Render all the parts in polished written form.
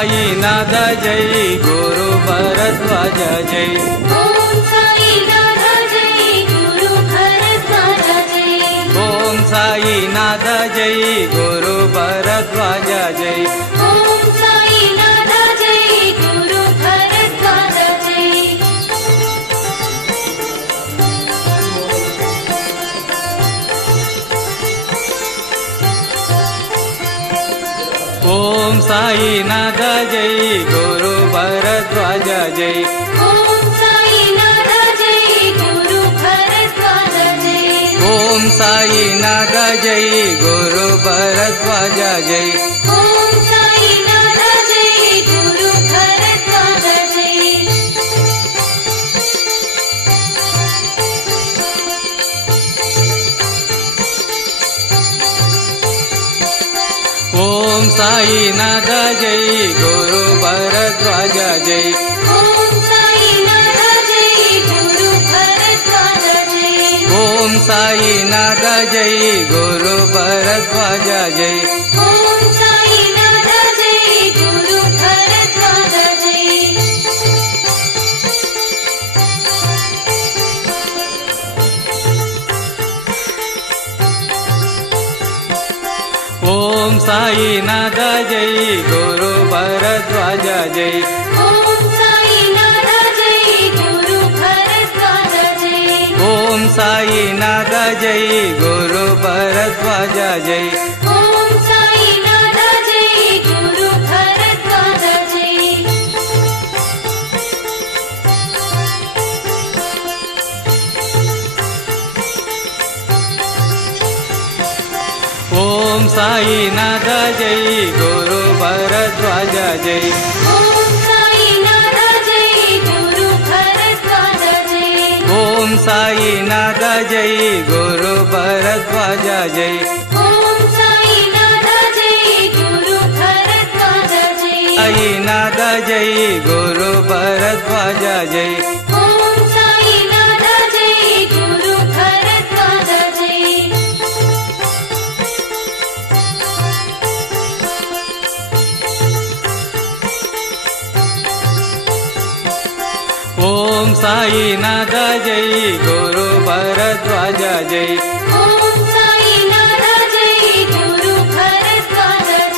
साईनाथ जय गुरु भरद्वाज जय। ओम साईनाथ जय गुरु भरद्वाज जय। ओम साईनाथ जय गुरु भरद्वाज जय। ओम साईनाथ जय गुरु भरद्वाज जय। ओम साईनाथ जय गुरु भरद्वाज जय। ओम साईनाथ जय गुरु भरद्वाज जय। ओम साईनाथ जय गुरु भरद्वाज जय। ओम साईनाथ जय गुरु भरद्वाज जय। ओम साईनाथ जय गुरु भरद्वाज जय। ओम साईनाथ जय गुरु भरद्वाज जय। ओम साईनाथ जय गुरु भरद्वाज जय। ओम साईनाथ जय गुरु भरद्वाज जय। ओम साईनाथ जय गुरु भरद्वाज जय। ओम साईनाथ जय गुरु भरद्वाज जय। ओम साईनाथ जय गुरु भरद्वाज जय। ओम साईनाथ जय गुरु भरद्वाज जय। ओम साईनाथ जय गुरु भरद्वाज जय। ओम साईनाथ जय गुरु भरद्वाज जय। ओम साईनाथ जय गुरु भरद्वाज जय। ओम साईनाथ जय गुरु भरद्वाज जय। साईनाथ जय गुरु भरद्वाज जय। ओम साईनाथ जय गुरु भरद्वाज जय। ओम साईनाथ जय गुरु भरद्वाज जय। ओम साईनाथ जय गुरु भरद्वाज जय।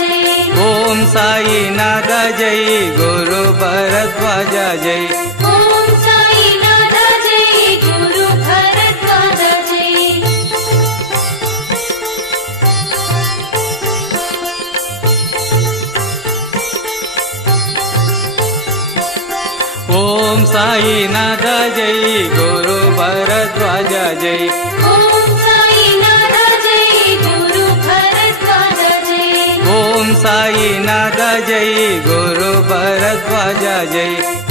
ओम साईनाथ जय गुरु भरद्वाज जय। ओम साईनाथ जय गुरु भरद्वाज जय। ओम साईनाथ जय गुरु भरद्वाज जय। ओम साईनाथ जय गुरु भरद्वाज जय। ओम साईनाथ जय गुरु भरद्वाज जय।